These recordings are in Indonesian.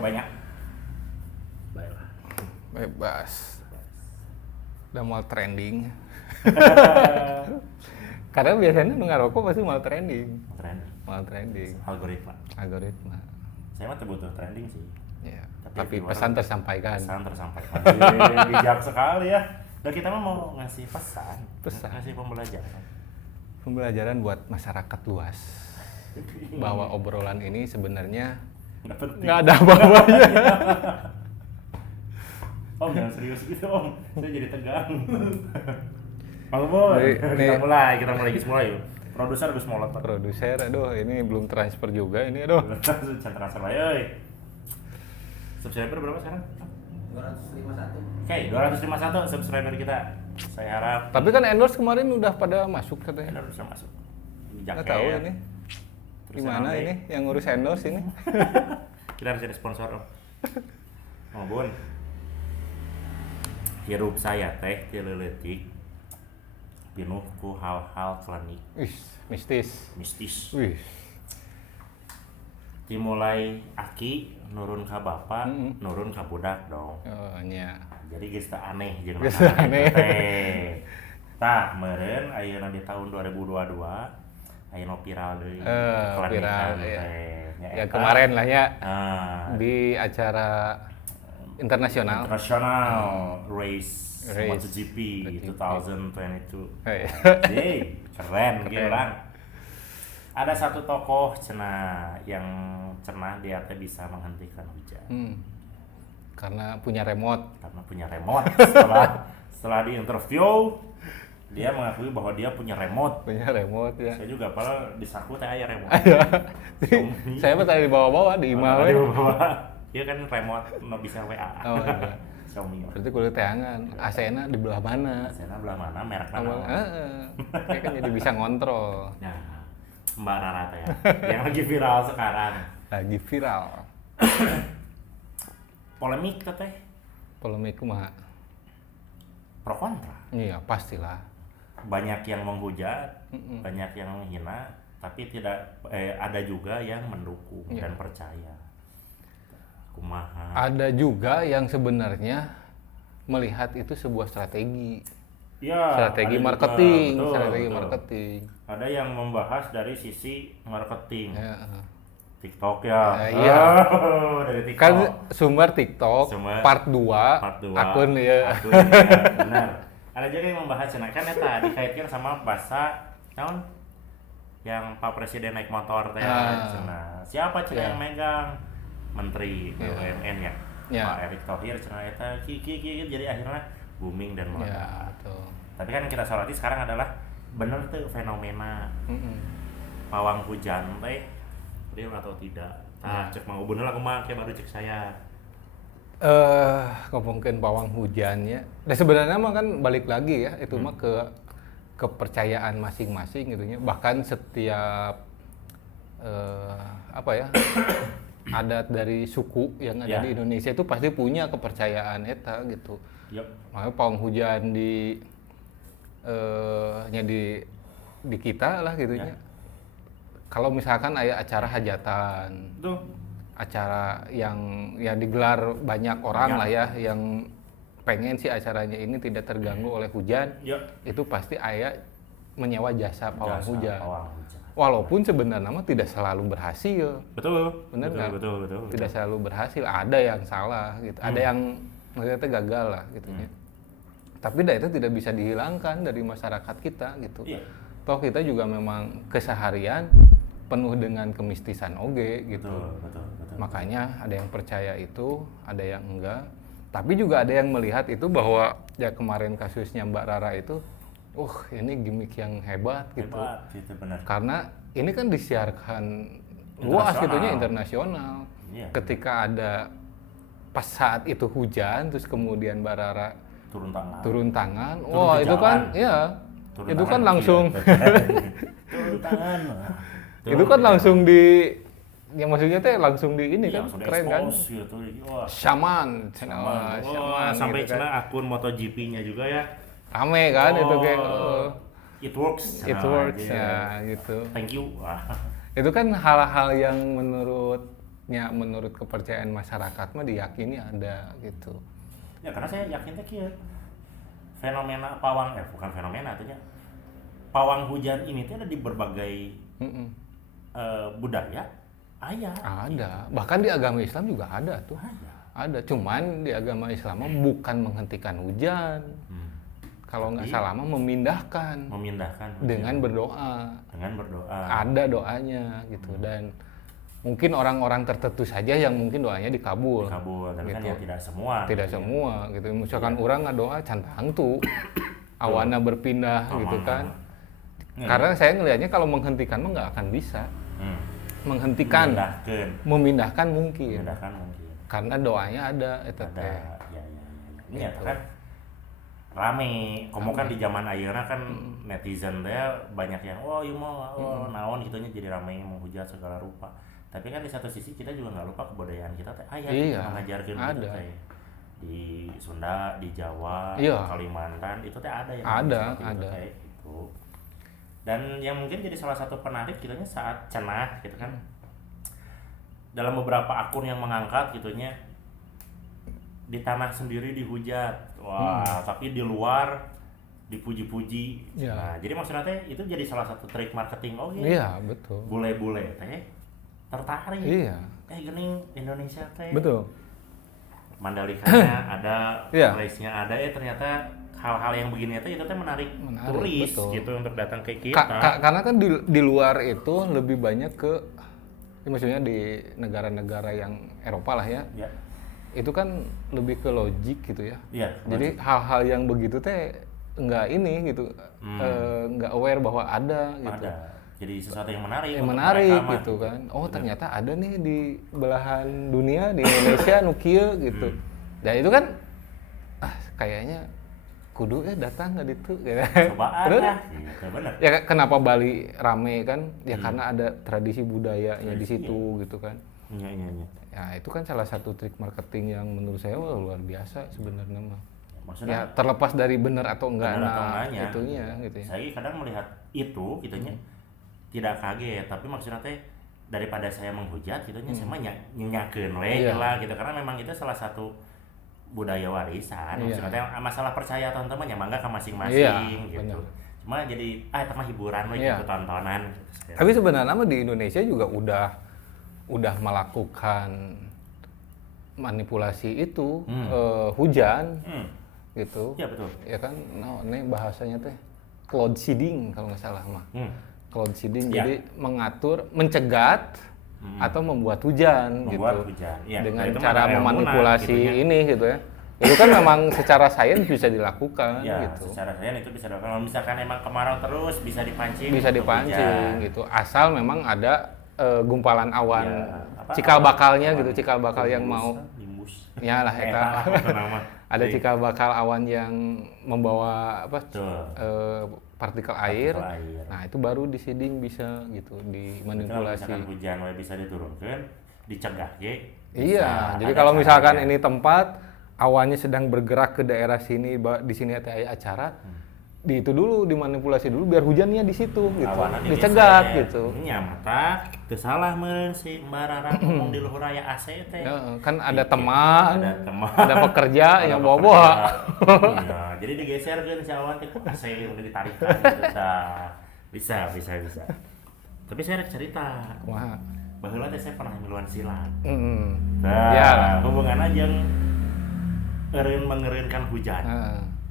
banyak. Baiklah. Bebas. Udah mau trending. Karena biasanya ngerokok pasti mau trending. Mau trending. Algoritma. Saya mah butuh trending sih. Ya. Tapi pesan tersampaikan. Bijak sekali ya. Dan kita mah mau ngasih pesan. Ngasih Pembelajaran buat masyarakat luas. Bahwa obrolan ini sebenarnya nggak ada apa-apanya. Om jangan serius gitu om, saya jadi tegang. Bang Boy, kita mulai yuk. Produser harus mulai. Produser, aduh ini belum transfer juga ini, aduh. Transfer aja, subscriber berapa sekarang? 251. Oke, 251 subscriber kita. Saya harap. Tapi kan endorse kemarin udah pada masuk katanya. Endorse masuk. Nggak tahu ini. Gimana ini yang ngurus endorse ini? Kita harus jadi sponsor om. Oh bun. Hirup saya teh keleletik penuh ku hal-hal klinik. Mistis. Dimulai aki nurun ka bapak, nurun ka budak dong. Oh nya. Jadi geus teu aneh jeung aneh. Tah meureun ayeuna di tahun 2022 ayeuna viral deui. Viral ya kemarin lah ya. Di acara internasional race MotoGP 2022. Keren. Ada satu tokoh cenah yang dia bisa menghentikan hujan. Karena punya remote. Setelah di interview dia mengakui bahwa dia punya remote ya. Saya juga padahal di saku teh aya remote. Saya mah tadi dibawa-bawa di imah we. Iya kan remote bisa WA. Oh iya. Xiaomi. Berarti kulit teangan, AC-na di belah mana? Merek mana? Kayak kan jadi bisa ngontrol. Nah, Mbak Rara ya, yang lagi viral sekarang. Polemik teh. Polemik kumaha? Pro kontra. Iya, pastilah. Banyak yang menghujat, banyak yang menghina, tapi ada juga yang mendukung dan percaya. Kumaha. Ada juga yang sebenarnya melihat itu sebuah strategi. Ya, strategi marketing. Ada yang membahas dari sisi marketing. Ya. TikTok ya. Iya. Dari TikTok. Kan sumber TikTok part 2 akun ya. Benar. Ada juga yang membahas kan eta dikaitkan sama bahasa naon yang Pak Presiden naik motor teh cenah. Siapa yang megang? Menteri BUMN ya. Pak Erick Thohir cenah eta jadi akhirnya booming dan meledak. Ya, betul. Tapi kan kita soroti sekarang adalah bener tuh fenomena pawang hujan teh real atau tidak. Cek mau bener lah kumaha baru cek saya. Ngomongin pawang hujan ya. Dan sebenarnya mah kan balik lagi ya, itu mah ke kepercayaan masing-masing gitu ya. Bahkan setiap adat dari suku yang ada di Indonesia itu pasti punya kepercayaan eta gitu. Makanya pawang hujan di kita lah gitu ya. Kalau misalkan ada acara hajatan, acara yang digelar banyak orang lah ya, yang pengen sih acaranya ini tidak terganggu oleh hujan, itu pasti menyewa jasa pawang hujan. Walaupun sebenarnya mah tidak selalu berhasil. Betul. Benar nggak? Betul. Tidak selalu berhasil. Ada yang salah gitu. Ada yang maksudnya gagal lah gitu ya. Tapi itu tidak bisa dihilangkan dari masyarakat kita gitu. Toh kita juga memang keseharian penuh dengan kemistisan oge gitu. Betul. Makanya ada yang percaya itu, ada yang enggak. Tapi juga ada yang melihat itu bahwa ya kemarin kasusnya Mbak Rara itu ini gimmick yang hebat gitu. Benar. Karena ini kan disiarkan luas gitunya internasional. Ketika ada pas saat itu hujan terus kemudian Mbak Rara turun tangan. Itu kan itu kan langsung turun tangan. Itu kan langsung maksudnya teh langsung di ini kan keren kan. Gitu. Shaman. Sampai gitu kan. akun MotoGP-nya juga ya. Rame kan itu kayak it works ya gitu. Thank you. Itu kan hal-hal yang menurut ya menurut kepercayaan masyarakat mah diyakini ada gitu. Ya karena saya yakin teh kieu. Fenomena pawang bukan fenomena atunya. Pawang hujan ini tuh ada di berbagai budaya aya. Ada. Bahkan di agama Islam juga ada tuh. Ada. Cuman di agama Islam bukan menghentikan hujan. Kalau nggak salah mah memindahkan hujan. Dengan berdoa. Ada doanya gitu. Dan mungkin orang-orang tertentu saja yang mungkin doanya dikabul. Tapi gitu. kan ya tidak semua. Gitu. Misalkan orang ngadoa can hangtu. Awana berpindah gitu kan. Karena saya ngelihatnya kalau menghentikan mah nggak akan bisa. Menghentikan, memindahkan mungkin. Karena doanya ada, itu teh. Ya kan rame. Komo kan di zaman ayeuna kan netizen teh banyak yang ieu mah naon gitunya jadi rame menghujat segala rupa. Tapi kan di satu sisi kita juga nggak lupa kebudayaan kita teh mengajarkeun gitu teh. Di Sunda, di Jawa, Kalimantan itu teh ada yang ada. Kayak gitu. Dan yang mungkin jadi salah satu penarik gitunya saat cenah gitu kan. Dalam beberapa akun yang mengangkat gitunya di tanah sendiri dihujat. Wah, tapi di luar dipuji-puji. Ya. Nah, jadi maksudnya teh itu jadi salah satu trik marketing Iya, betul. Bule-bule teh tertarik. Iya. Geuning Indonesia teh. Betul. Mandalikanya ada, Malaysia ada ternyata hal-hal yang begini itu teh menarik turis betul. gitu untuk datang ke kita. Karena kan di luar itu lebih banyak maksudnya di negara-negara yang Eropa lah ya. Itu kan lebih ke logik gitu ya. Jadi hal-hal yang begitu teh nggak ini gitu, nggak aware bahwa ada gitu. Ada. Jadi sesuatu yang menarik. Menarik gitu kan. Oh ternyata ada nih di belahan dunia di Indonesia nu kieu gitu. Dan itu kan kayaknya kudu datang nggak gitu. Cobaan lah. Gitu, bener. Ya kenapa Bali rame kan? Ya karena ada tradisi budayanya di situ gitu kan. Iya. Ya itu kan salah satu trik marketing yang menurut saya luar biasa sebenarnya mah. Maksudnya ya terlepas dari benar atau enggaknya itunya gitu ya. Saya kadang melihat itu gitunya tidak kaget, tapi maksudnya teh daripada saya menghujat gitunya saya mah nyenyakeun we lah gitu karena memang itu salah satu budaya warisan. Maksudnya teh masalah percaya teman-teman ya mangga ke masing-masing gitu. Bener. Cuma jadi itu mah hiburan we gitu tontonan gitu. Tapi sebenarnya mah di Indonesia juga udah melakukan manipulasi itu hujan gitu. Iya betul. Ya kan, ini bahasanya teh cloud seeding kalau nggak salah mah. Cloud seeding jadi mencegah atau membuat hujan gitu. Ya, dengan cara memanipulasi ini gitu ya. Itu kan memang secara sains bisa dilakukan gitu. Secara sains itu bisa dilakukan. Kalau misalkan emang kemarau terus bisa dipancing. Bisa dipancing gitu. Asal memang ada gumpalan awan cikal bakalnya gitu, cikal bakal yang mau ya lah eta. Ada cikal bakal awan yang membawa partikel air. Nah, itu baru di seeding bisa gitu dimanipulasi. Kalau misalkan hujan bisa diturunkan, dicegah Iya, jadi kalau misalkan ini tempat awannya sedang bergerak ke daerah sini, di sini ada acara, di itu dulu dimanipulasi dulu biar hujannya di situ gitu, dicegat gitu. Mata salah meureun si Mbak Rara ngomong di luhur aya AC teh. Kan ada teman, ada pekerja yang bawa-bawa. Iya, jadi digeserkeun si awan teh AC udah ditarikan gitu. Bisa. Tapi saya ada cerita. Wah. Baheula teh saya pernah miluan silat. Hubungan aja eureun mengereunkan hujan.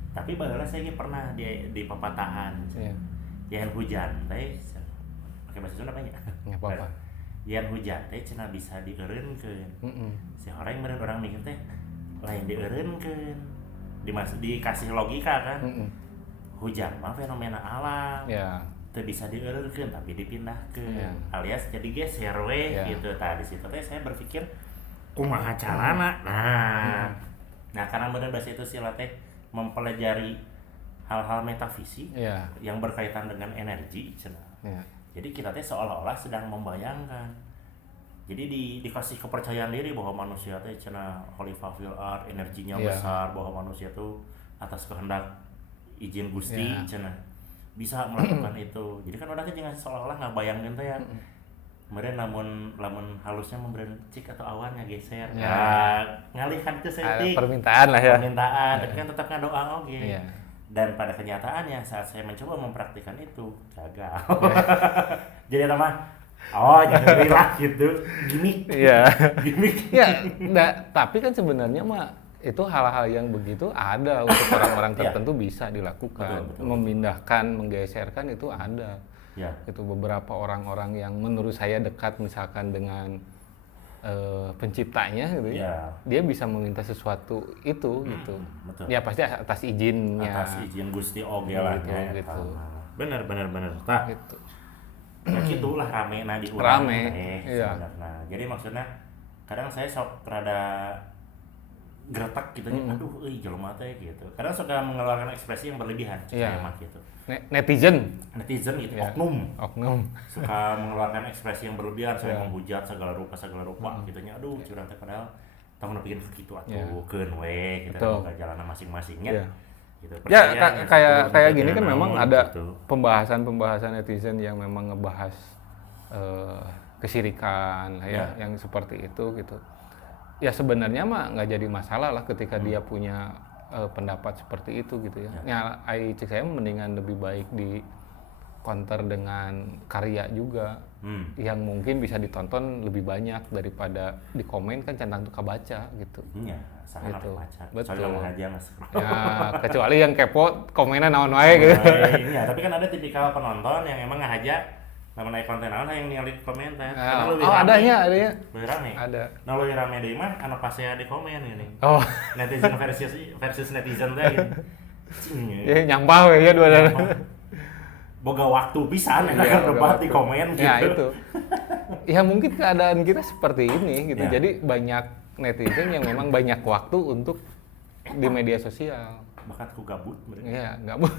Tapi baheula saya pernah di pepatahan. Yang hujan teh pakai bahasa Sunda apa ya? Enggak apa-apa. Yang hujan teh cenah bisa dieureunkeun. Si orang meureun orang mikir teh lain dieureunkeun. Dikasih logika kan. Hujan mah fenomena alam. Teu bisa dieureunkeun tapi dipindahkeun. Alias jadi geser we gitu. Tadi situ teh saya berpikir kumaha carana. Nah, karena benar bahasa itu silat teh mempelajari hal-hal metafisik yang berkaitan dengan energi jadi kita teh seolah-olah sedang membayangkan jadi dikasih kepercayaan diri bahwa manusia teh cenah khalifah fil ard energinya besar bahwa manusia tuh atas kehendak izin Gusti cenah bisa melakukan itu jadi kan udah jangan seolah-olah ngabayangkeun teh Kemudian lamun halusnya memberen cik atau awannya geser. Ya. Ngalihkan ke Ada setting. permintaan lah ya. Permintaan, tapi kan tetap ngadoa oge. Iya. Dan pada kenyataannya saat saya mencoba mempraktikkan itu gagal. Jadi mah jadi lah gitu. Gimik. Iya. Gimik. Ya, tapi kan sebenarnya mah itu hal-hal yang begitu ada untuk orang-orang tertentu bisa dilakukan. Betul. Memindahkan, menggeserkan itu ada. Ya. Itu beberapa orang-orang yang menurut saya dekat misalkan dengan penciptanya gitu ya. Dia bisa meminta sesuatu itu gitu. Betul. Ya pasti atas izinnya. Atas izin Gusti oge lah gitu. Bener. Tah. Gitu. Ya gitulah rame di Rame. Iya. Sebenarnya. Jadi maksudnya kadang saya sok rada geretak gitu aduh jelema teh gitu. Kadang suka mengeluarkan ekspresi yang berlebihan saya mah gitu. Netizen gitu, ya. Oknum suka mengeluarkan ekspresi yang berlebihan, saya menghujat segala rupa gitu nya. Aduh curang teh padahal tong nepikeun kitu atuh keun we kita boga jalanan masing-masingnya. Gitu. Ya kayak gini kan memang ada gitu. Pembahasan netizen yang memang ngebahas kesirikan lah ya, yang seperti itu gitu. Ya sebenarnya mah nggak jadi masalah lah ketika dia punya pendapat seperti itu gitu ya. Cek saya mendingan lebih baik di counter dengan karya juga yang mungkin bisa ditonton lebih banyak daripada di komen kan centang tuh kebaca gitu. Iya, sangat gitu. baca. Betul. Aja mas. Ya kecuali yang kepo komennya naon wae gitu. Iya, tapi kan ada tipikal penonton yang emang ngahaja namun naik konten naon yang ningali komentar. Adanya. Lebih rame. Ada. Nah, lebih rame deui mah anu pas saya di komen ini. Oh. Netizen versus netizen teh gitu. Ya nyampah we ya dua. Boga waktu pisan ya, debat di komen gitu. Ya itu. Ya mungkin keadaan kita seperti ini gitu. Jadi banyak netizen yang memang banyak waktu untuk di media sosial. Bahkan ku gabut bener. Iya, gabut.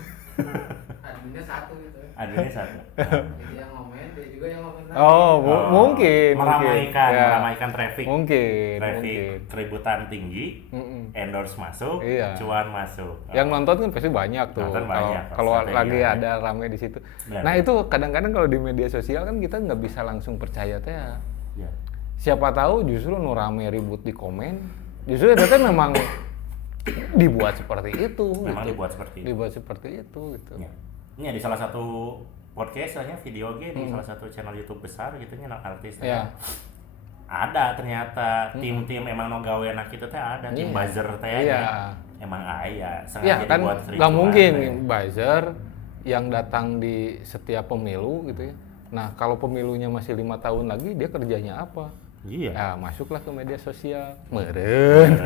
Adminnya satu gitu. Adminnya satu. Jadi yang ngomen, dia juga yang ngomen. Mungkin. Meramaikan traffic. Mungkin. Keributan tinggi, endorse masuk, cuan masuk. Yang nonton kan pasti banyak tuh. Kalau lagi ada rame di situ. Nah itu kadang-kadang kalau di media sosial kan kita nggak bisa langsung percaya teh. Ya. Siapa tahu justru nu rame ribut di komen, justru itu memang dibuat seperti itu. Memang gitu. dibuat seperti itu gitu. Ya. Ini di salah satu podcast video game di salah satu channel YouTube besar gitu nya artis. Ya. Ada ternyata tim-tim emang no gaweana kitu teh ada tim buzzer teh. Emang aya sengaja kan dibuat nggak mungkin buzzer yang datang di setiap pemilu gitu ya. Nah kalau pemilunya masih 5 tahun lagi dia kerjanya apa? Iya. Ya, masuklah ke media sosial. Meren.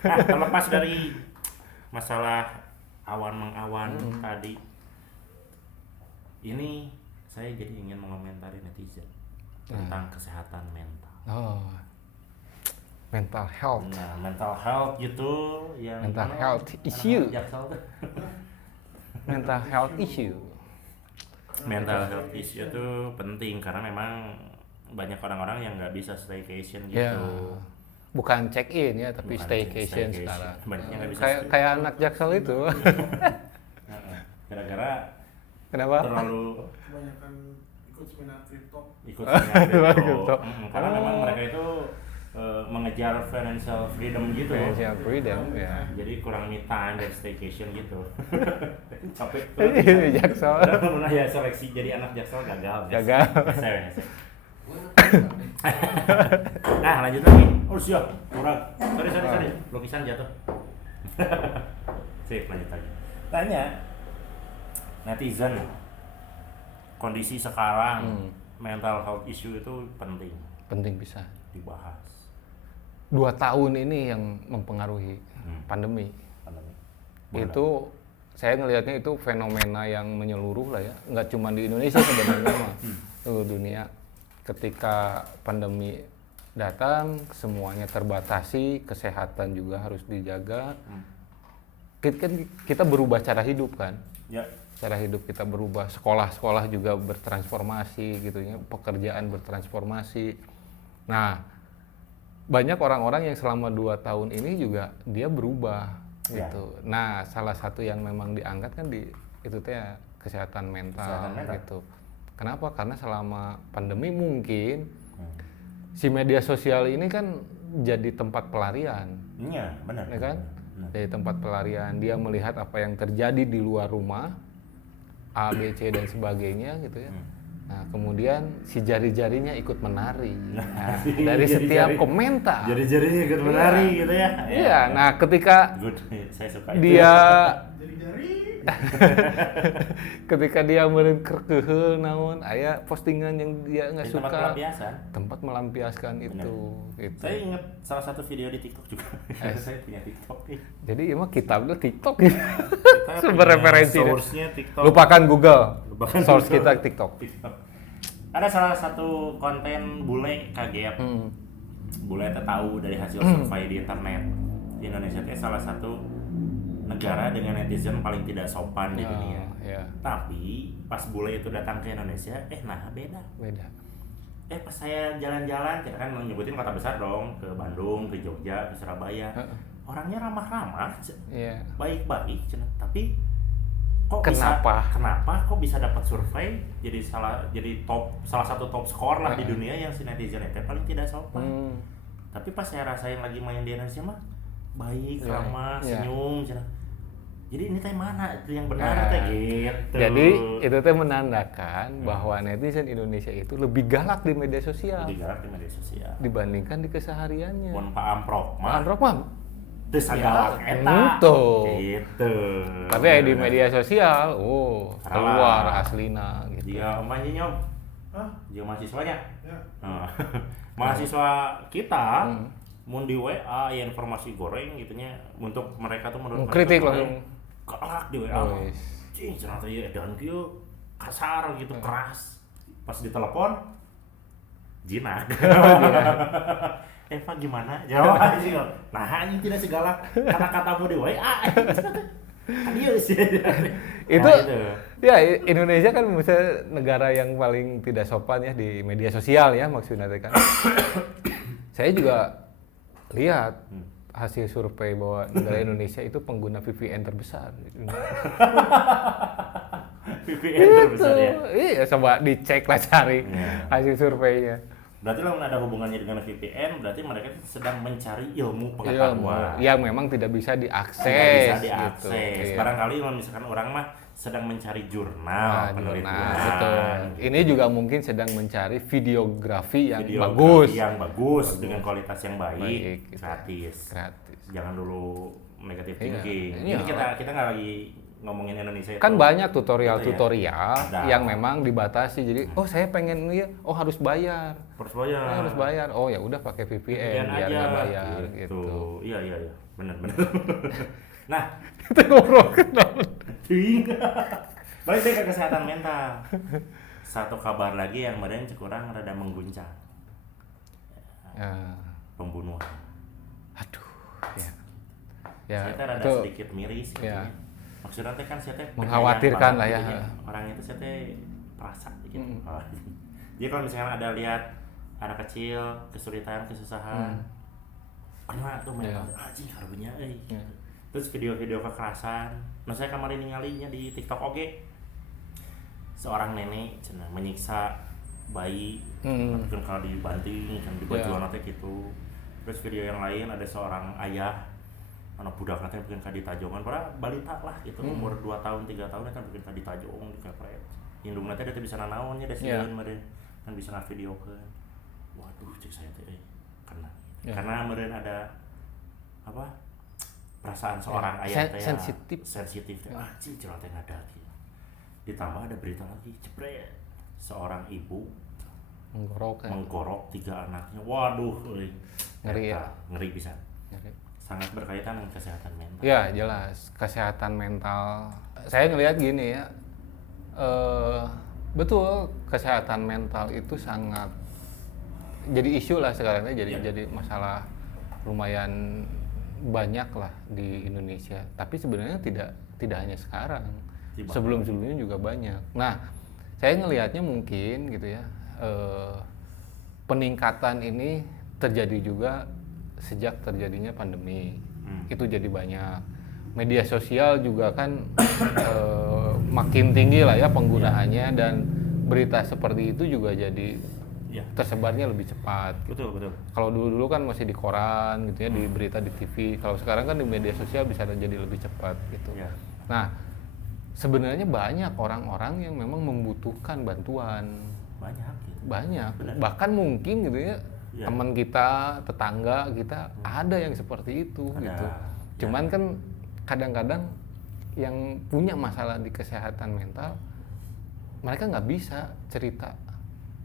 Nah, terlepas dari masalah awan mengawan tadi, ini saya jadi ingin mengomentari netizen tentang kesehatan mental. Oh, mental health. Nah, mental health gitu yang mental health issue. Mental health issue. Mental health issue itu penting karena memang banyak orang-orang yang nggak bisa staycation gitu. Ya, bukan check in ya, tapi staycation sekarang. Kayak anak Jaksel itu. Gara-gara kenapa? Terlalu kebanyakan ikut seminar kripto. Karena memang mereka itu mengejar financial freedom gitu. Financial freedom ya. Jadi kurang me time dan staycation gitu. Capek. Jaksel. Pernah ya seleksi jadi anak Jaksel gagal. Nah lanjut lagi. Oh siap, kurang. Sorry. Lukisan jatuh. Sip, lanjut lagi. Tanya netizen, kondisi sekarang mental health issue itu penting bisa dibahas. 2 tahun ini yang mempengaruhi pandemi. Itu saya ngelihatnya itu fenomena yang menyeluruh lah ya, nggak cuma di Indonesia sebenarnya mah, seluruh dunia. Ketika pandemi datang, semuanya terbatasi, kesehatan juga harus dijaga. Kita berubah cara hidup kan? Ya. Cara hidup kita berubah, sekolah juga bertransformasi gitu ya, pekerjaan bertransformasi. Nah, banyak orang-orang yang selama 2 tahun ini juga dia berubah gitu. Nah, salah satu yang memang diangkat kan itu teh kesehatan mental gitu. Kenapa? Karena selama pandemi mungkin si media sosial ini kan jadi tempat pelarian. Iya, benar. Ya kan? Jadi tempat pelarian, dia melihat apa yang terjadi di luar rumah, A, B, C dan sebagainya gitu ya. Nah, kemudian si jari-jarinya ikut menari. Nah, dari setiap komentar. Jari-jarinya ikut menari gitu ya. Iya, nah ketika Good. Saya suka itu. dia Jari-jari. ketika dia meureun keheul naon aya postingan yang dia nggak Tempat suka, pelampiasan. tempat melampiaskan itu gitu. Saya ingat salah satu video di TikTok juga. Saya punya TikTok nih. Jadi emang kitabnya TikTok gitu. Kita Sumber punya referensi deh. source-nya TikTok. Lupakan Google. Lupakan Source Google. kita TikTok. Ada salah satu konten bule kaget. Bule itu tahu dari hasil survei di internet. Di Indonesia itu salah satu negara dengan netizen paling tidak sopan di dunia. Ya, Tapi pas bule itu datang ke Indonesia, nah beda. beda. Pas saya jalan-jalan, kita kan nyebutin kota besar dong, ke Bandung, ke Jogja, ke Surabaya. Orangnya ramah-ramah, Iya. baik-baik, tapi kok Kenapa? kok bisa dapat survei jadi salah satu top skor lah di dunia yang si netizen itu paling tidak sopan. Tapi pas saya rasain lagi main di Indonesia mah baik, ramah, senyum, jadi ini teh mana itu yang benar teh gitu. Jadi itu teh menandakan bahwa netizen Indonesia itu lebih galak di media sosial. Lebih galak di media sosial Dibandingkan di kesehariannya. Mun Pak Amprok Pak mah Amprok mah teu sagalak eta. Itu. Gitu. Tapi di media sosial, keluar Salah. aslina gitu. Dia omahnya nyom. Hah? Dia mahasiswanya. Ya. Mahasiswa kita mun di WA ya informasi goreng gitunya untuk mereka tuh menurut Kritik mereka langsung. galak di WA. Cing, cenah teh ieu edan kieu kasar gitu, keras. Pas ditelepon jinak. Eva gimana? Jawab aja. Nah, ini tidak segalak kata-katamu di WA. Adios. Itu ya Indonesia kan misalnya negara yang paling tidak sopan ya di media sosial ya maksudnya kan. Saya juga lihat hasil survei bahwa negara Indonesia itu pengguna VPN terbesar. VPN terbesar ya. Iya, coba dicek lah cari hasil surveinya. Berarti kalau ada hubungannya dengan VPN, berarti mereka sedang mencari ilmu pengetahuan. Yang memang tidak bisa diakses. Tidak bisa Gitu. diakses. Iya. Barangkali kalau misalkan orang mah sedang mencari jurnal, penelitian. Betul. Ini juga mungkin sedang mencari videografi yang Videografi bagus. yang bagus dengan kualitas yang baik, Gitu. gratis. Jangan dulu negatif Iya. thinking. Iya. Ini kita nggak lagi ngomongin Indonesia Kan itu. banyak tutorial-tutorial Ada. yang memang dibatasi. Jadi, saya pengen ini, harus bayar. Harus bayar. Oh ya udah pakai VPN biar nggak bayar gitu. Iya. Benar. Nah, Itu ngobrol kenapa? balik deh ke kesehatan mental. Satu kabar lagi yang kemarin kurang rada mengguncang. Pembunuhan. Aduh, ya. Saya teh rada Itu sedikit miris gitu. ya. Maksudnya teh kan saya teh Mengkhawatirkan pengen lah ya. banget gitu orang itu saya teh perasa gitu. Jadi kalau misalnya ada lihat anak kecil kesulitan, kesusahan, kena tuh mental, anjing harusnya Terus video-video kekerasan. Nah saya kemarin ningalinya di TikTok oke. Seorang nenek cenah menyiksa bayi, kan kalau dibanting, kan dibajuan teh gitu. Terus video yang lain ada seorang ayah mana budak nanti bikin kadi tajongan, padahal balita lah gitu, umur 2 tahun 3 tahun kan bikin kadi tajong di kepret. Indung nanti ada bisa nanaonnya ada sieun meureun kan bisa ngavideokeun. Waduh cek saya teh kena. Karena meureun ada apa? Perasaan seorang ayah teh sensitif teh. Anjing cenah teh ngadat kieu. Ditambah ada berita lagi, jepret. Seorang ibu menggorok 3 anaknya. Waduh, ngeri ya. Ngeri pisan. Sangat berkaitan dengan kesehatan mental. Ya jelas, kesehatan mental. Saya ngelihat gini ya, betul kesehatan mental itu sangat jadi isu lah sekarang ini, jadi masalah lumayan banyak lah di Indonesia. Tapi sebenarnya tidak hanya sekarang, sebelum-sebelumnya juga banyak. Nah, saya ngelihatnya mungkin gitu ya, peningkatan ini terjadi juga sejak terjadinya pandemi. Itu jadi banyak. Media sosial juga kan makin tinggi lah ya penggunaannya, dan berita seperti itu juga jadi Ya. tersebarnya lebih cepat. Betul. Kalau dulu kan masih di koran gitu ya, di berita di TV. Kalau sekarang kan di media sosial bisa jadi lebih cepat gitu. Ya. Nah, sebenarnya banyak orang-orang yang memang membutuhkan bantuan. Banyak. Benar. Bahkan mungkin gitu ya, Ya. teman kita, tetangga kita ada yang seperti itu Ada. gitu. Ya. Cuman kan kadang-kadang yang punya masalah di kesehatan mental, mereka nggak bisa cerita.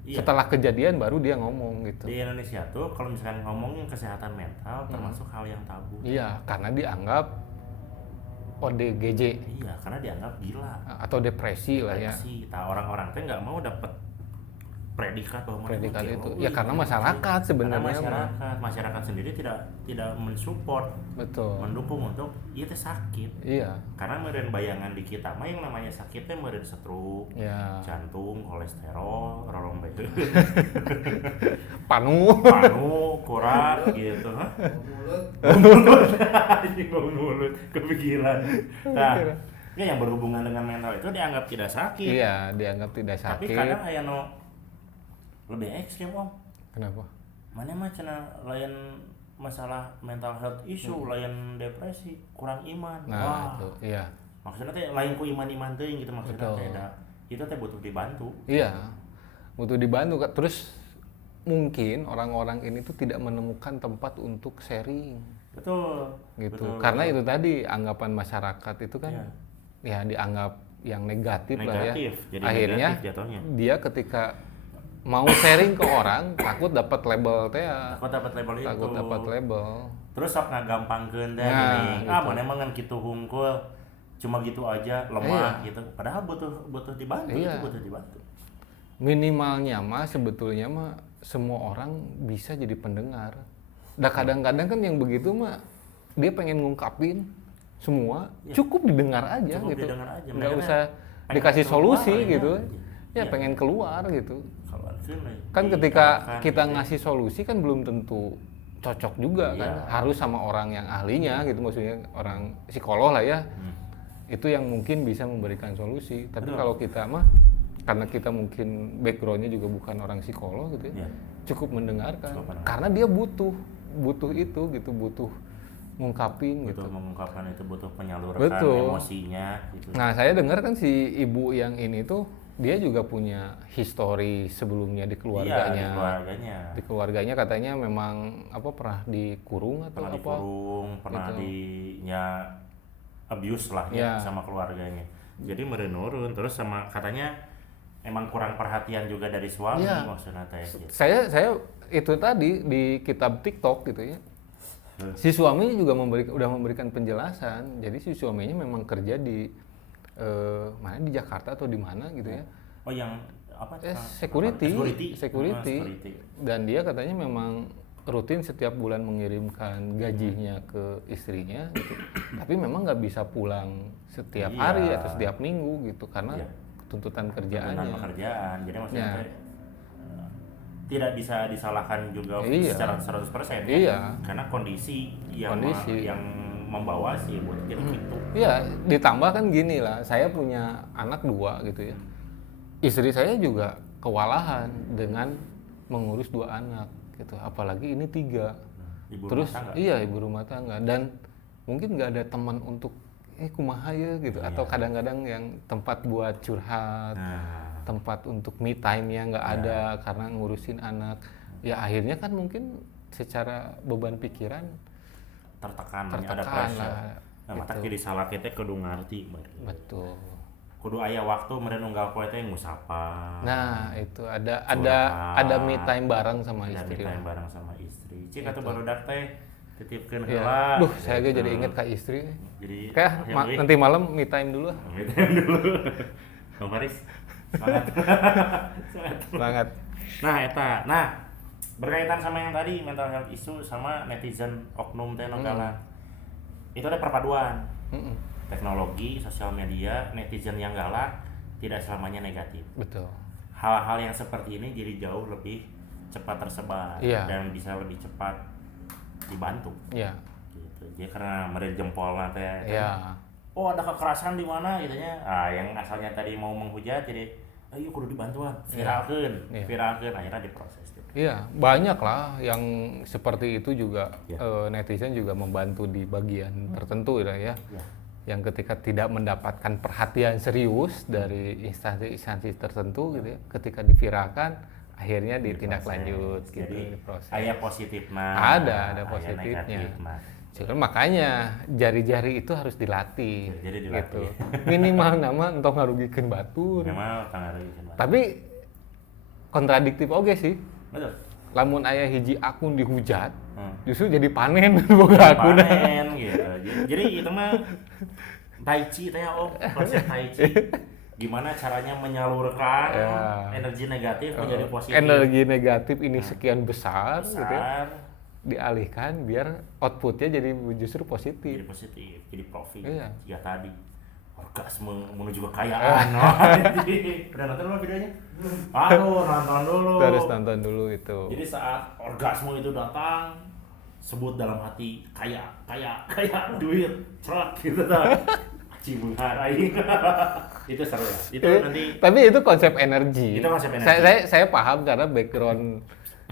Iya. Setelah kejadian baru dia ngomong gitu. Di Indonesia tuh kalau misalkan ngomongin kesehatan mental termasuk hal yang tabu. Iya, karena dianggap ODGJ Iya, karena dianggap gila. atau depresi lah ya. Depresi. Nah, orang-orang tuh nggak mau dapat predikat bahwa mereka Predikat gila. itu. Oh, Ya iya, karena iya. masyarakat sebenarnya. Karena masyarakat sendiri tidak mensupport, Betul. mendukung untuk itu sakit. Iya. Karena meureun bayangan di kita mah yang namanya sakit teh meureun stroke, Ya. jantung, kolesterol, rorombeun, Panu. korak gitu, hah? Bau mulut, kepikiran. Nah, ya yang berhubungan dengan mental itu dianggap tidak sakit. Iya, dianggap tidak Tapi sakit. kadang aya nu lebih ekstrim, Om. Kenapa? Mana mah cenah lain masalah mental health issue, lain depresi, kurang iman. Nah, Wah, itu. Iya. maksudnya teh lain ku iman-iman teuing gitu maksudnya Betul. teh da. Itu teh butuh dibantu. Iya. Butuh dibantu. Terus mungkin orang-orang ini tuh tidak menemukan tempat untuk sharing Betul. gitu. Betul, Karena betul. itu tadi anggapan masyarakat itu kan Iya. ya dianggap yang negatif lah ya. Negatif, jadi Akhirnya negatif jatuhnya. dia ketika mau sharing ke orang takut dapat label teh ya. Takut dapat label itu. Takut dapat label. Terus sok ngagampangkeun teh Nah, gini. gitu. Mana mah ngan kitu hungkul. Cuma gitu aja lemah gitu. Padahal butuh dibantu, Iya. itu butuh dibantu. Minimalnya mah sebetulnya mah semua orang bisa jadi pendengar. Dah kadang-kadang kan yang begitu mah dia pengen ngungkapin semua, cukup didengar aja Cukup gitu. didengar aja. Nggak Mereka usah pengen dikasih keluar solusi aja. gitu. Ya Iya. pengen keluar gitu. Keluar sini. Kan ketika Diarahkan kita gitu. ngasih solusi kan belum tentu cocok juga Iya. kan. Harus sama orang yang ahlinya gitu, maksudnya orang psikolog lah ya. Itu yang mungkin bisa memberikan solusi. Tapi Betul. kalau kita mah karena kita mungkin backgroundnya juga bukan orang psikolog gitu ya, Iya. cukup mendengarkan. Cukup mendengarkan. Karena dia butuh itu gitu, butuh ngungkapin gitu. Butuh mengungkapkan itu, butuh penyaluran Betul. emosinya gitu. Nah, saya dengar kan si ibu yang ini tuh dia juga punya histori sebelumnya di Iya, keluarganya. di keluarganya. Di keluarganya katanya memang pernah dikurung atau Pernah apa? dikurung, pernah Gitu. abuse lah ya Iya. sama keluarganya. Jadi menurun terus sama katanya emang kurang perhatian juga dari suami Iya. maksudnya teh gitu. Saya itu tadi di kitab TikTok gitu ya. Si suaminya juga udah memberikan penjelasan. Jadi si suaminya memang kerja di mana di Jakarta atau di mana gitu ya. Oh yang apa? Security. Security. Dan dia katanya memang rutin setiap bulan mengirimkan gajinya ke istrinya gitu. Tapi memang nggak bisa pulang setiap Iya. hari atau setiap minggu gitu karena Iya. tuntutan Tentang kerjaannya. pekerjaan. Jadi maksudnya Ya. teh, tidak bisa disalahkan juga Iya. secara 100% ya. Iya. Karena kondisi Kondisi. yang membawa si ibu gitu. Iya, ditambah kan gini lah, saya punya anak 2 gitu ya. Istri saya juga kewalahan dengan mengurus 2 anak gitu, apalagi ini 3. Ibu Terus rumah tangga. iya ibu rumah tangga dan mungkin nggak ada teman untuk kumaha ya gitu Iya. atau kadang-kadang yang tempat buat curhat, Nah, tempat untuk me time-nya nggak Iya. ada karena ngurusin anak. Ya akhirnya kan mungkin secara beban pikiran tertekan, ada tertekan pressure. lah. Nah, mata gitu. kiri salah kita kudu ngarti bari. Betul. Kudu aya waktu meureun unggal poe teh ngusapa. Nah, itu ada Curhat. me time bareng sama Ada istri. me time bareng sama istri. Cik atuh barudak teh titipkeun Ya. heula. Duh, saya gitu. jadi inget ke istri. Jadi Kayak ayo, we. nanti malam me time dulu. Me time dulu. Bang Faris. Semangat. Semangat. Banget. Nah, eta. Nah, berkaitan sama yang tadi mental health issue sama netizen oknum teh nonggalan. Itu ada perpaduan. Mm-mm. Teknologi, sosial media, netizen yang galak tidak selamanya negatif. Betul. Hal-hal yang seperti ini jadi jauh lebih cepat tersebar Iya. dan bisa lebih cepat dibantu. Iya. Gitu. Jadi karena meren jempol teh. Iya. Oh, ada kekerasan di mana gitunya. Ah, yang asalnya tadi mau menghujat jadi ayo kudu dibantuan, Iya. viralkeun akhirnya diproses. Iya, banyak lah yang seperti itu juga. Ya. Netizen juga membantu di bagian tertentu ya. Yang ketika tidak mendapatkan perhatian serius dari instansi-instansi tertentu gitu ya, ketika diviralkan akhirnya ditindak lanjut gitu, Jadi diproses. aya positifna, ada positifnya. Cuman makanya jari-jari itu harus dilatih, Jari dilatih. gitu. Minimal nama entong ngarugikeun batur. Memang tangareukeun. Tapi kontradiktif oge sih. Betul. Lamun aya hiji akun dihujat, justru jadi panen boga akunna. Panen gitu. Jadi itu mah tai chi teh Om, konsep tai chi. Gimana caranya menyalurkan energi negatif menjadi positif. Energi negatif ini sekian besar gitu ya, Besar, dialihkan biar outputnya jadi justru jadi positif. positif, jadi profit. Iya. Jika tadi orgasme menuju kekayaan. Udah nonton belum videonya? Aduh, nonton dulu. Terus nonton dulu itu. Jadi saat orgasme itu datang, sebut dalam hati kaya, duit, cerak gitu dah. Cibuhar aing. Itu seru ya. Itu nanti Tapi itu konsep energi. Itu konsep energi. Saya paham karena background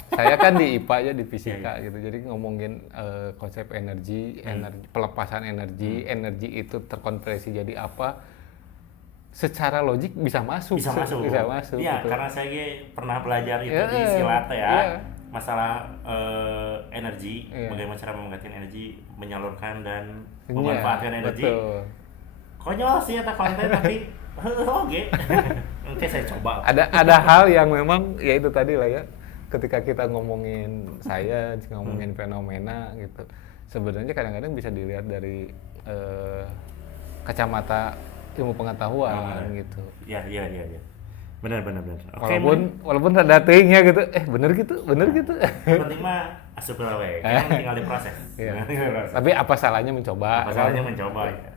saya kan di IPA ya, di fisika gitu. Jadi ngomongin konsep energi, pelepasan energi, energi itu terkonversi jadi apa? Secara logik bisa masuk. Bisa masuk. Iya, gitu. karena saya pernah belajar itu di Iya, silat ya. iya. Masalah energi, Iya. bagaimana cara memanfaatkan energi, menyalurkan dan Iya, memanfaatkan energi. betul. Konyol sih eta konten tapi oke. Oke, saya coba. Ada hal yang memang ya itu tadi lah ya. Ketika kita ngomongin sains, ngomongin fenomena gitu. Sebenarnya kadang-kadang bisa dilihat dari kacamata ilmu pengetahuan gitu. Iya. Benar. Oke, Walaupun ada teuingnya gitu. Bener gitu. penting mah asup we. Kan tinggal diproses. Iya. Tinggal diproses. Tapi apa salahnya mencoba? Masalahnya mencoba ya.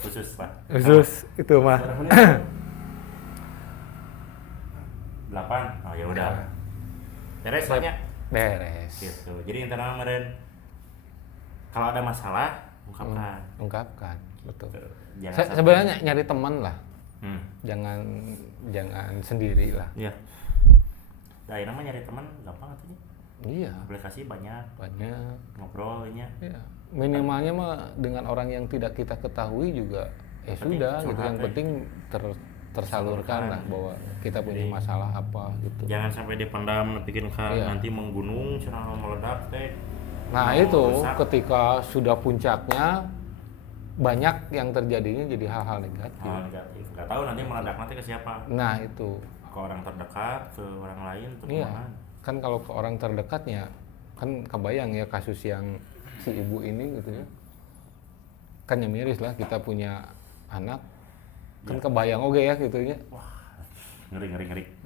Khusus Pak. Khusus itu mah. 8. Oh ya udah. Beres banyak. Beres. Gitu. Jadi intinya kemarin kalau ada masalah ungkapkan. Ungkapkan, betul. Jangan sampai- Sebenarnya nyari teman lah. Hmm. Jangan sendiri lah. Iya. Nah, ini mah nyari teman gampang atuh. Iya, Aplikasi banyak, banyak. ngobrolnya. Iya. Minimalnya mah dengan orang yang tidak kita ketahui juga Penting sudah gitu. curhat Yang ya. penting tersalurkan lah bahwa kita punya Jadi, masalah apa gitu. Jangan sampai dipendam, bikin Iya. nanti menggunung, cenah meledak teh. Nah Mau itu rusak. ketika sudah puncaknya banyak yang terjadinya jadi hal-hal negatif. Negatif. Nggak tahu nanti meledak nanti ke siapa. Nah itu Ke orang terdekat, ke orang lain, ke iya kemana. kan kalau ke orang terdekatnya kan kebayang ya kasus yang si ibu ini gitu ya. Kan ya miris lah kita punya anak kan kebayang oke ya gitu ya. Ngeri.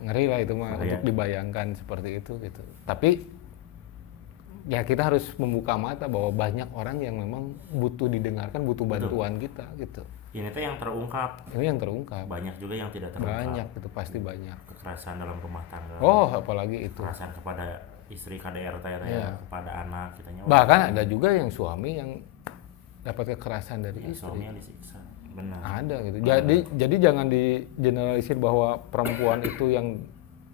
Ngeri lah itu mah Ngeri, untuk ya. dibayangkan seperti itu gitu. Tapi ya kita harus membuka mata bahwa banyak orang yang memang butuh didengarkan, butuh bantuan kita gitu. Ini tuh yang terungkap. Ini yang terungkap. Banyak juga yang tidak terungkap. Banyak itu pasti banyak. Kekerasan dalam rumah tangga. Oh, apalagi itu. Kekerasan kepada istri KDRT ya, Iya. kepada anak kitanya. Bahkan ada juga yang suami yang dapat kekerasan dari Ya, istri. suami yang disiksa. Benar. Ada gitu. Jadi jangan digeneralisir bahwa perempuan itu yang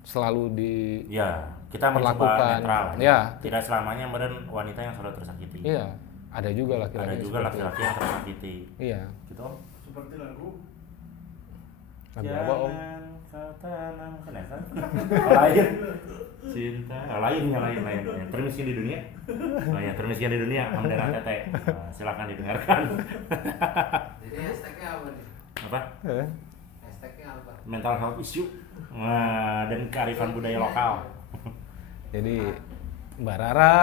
selalu Ya, kita mencoba perlakukan. netral. Ya. Tidak selamanya meren wanita yang selalu tersakiti. Iya, ada juga laki-laki. Ada juga seperti laki-laki yang tersakiti. itu. Iya. Gitu. Om. Seperti lagu. Lagu apa Om? Jangan kau tanam kan? Lain. Cinta. Lain. Termiskin di dunia. Oh ya, termiskin di dunia. Hamdana Tete. Silakan didengarkan. Jadi hashtagnya apa nih? Apa? Hashtagnya apa? Mental health issue. Nah, dan kearifan budaya lokal. Jadi Mbak Rara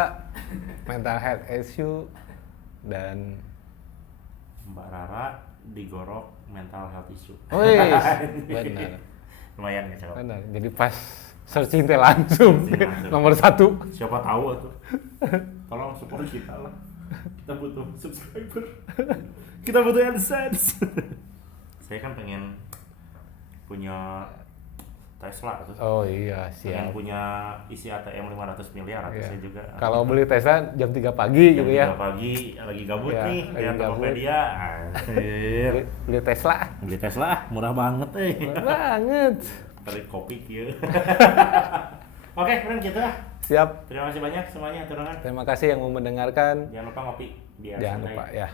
mental health issue dan Mbak Rara digorok mental health issue. wih, benar. Lumayan ya, cakep. Benar. Jadi pas searching teh langsung Searching langsung. nomor 1. Siapa tahu tuh. Tolong support kita lah. Kita butuh subscriber. Kita butuh AdSense. Saya kan pengen punya Tesla tuh. Oh iya, Pengen siap. punya isi ATM 500 miliar atau Iya. saya juga. Kalau beli Tesla jam 3 pagi jam gitu ya. 3 pagi lagi gabut Iya, nih, lagi lihat gabut. Tokopedia. Anjir. Beli Tesla. Beli Tesla murah banget Murah banget. terik kopi kieu. Oke, friend gitu lah. Siap. Terima kasih banyak semuanya, aturan. Terima kasih yang mau mendengarkan. Jangan lupa ngopi biar Jangan santai. lupa ya.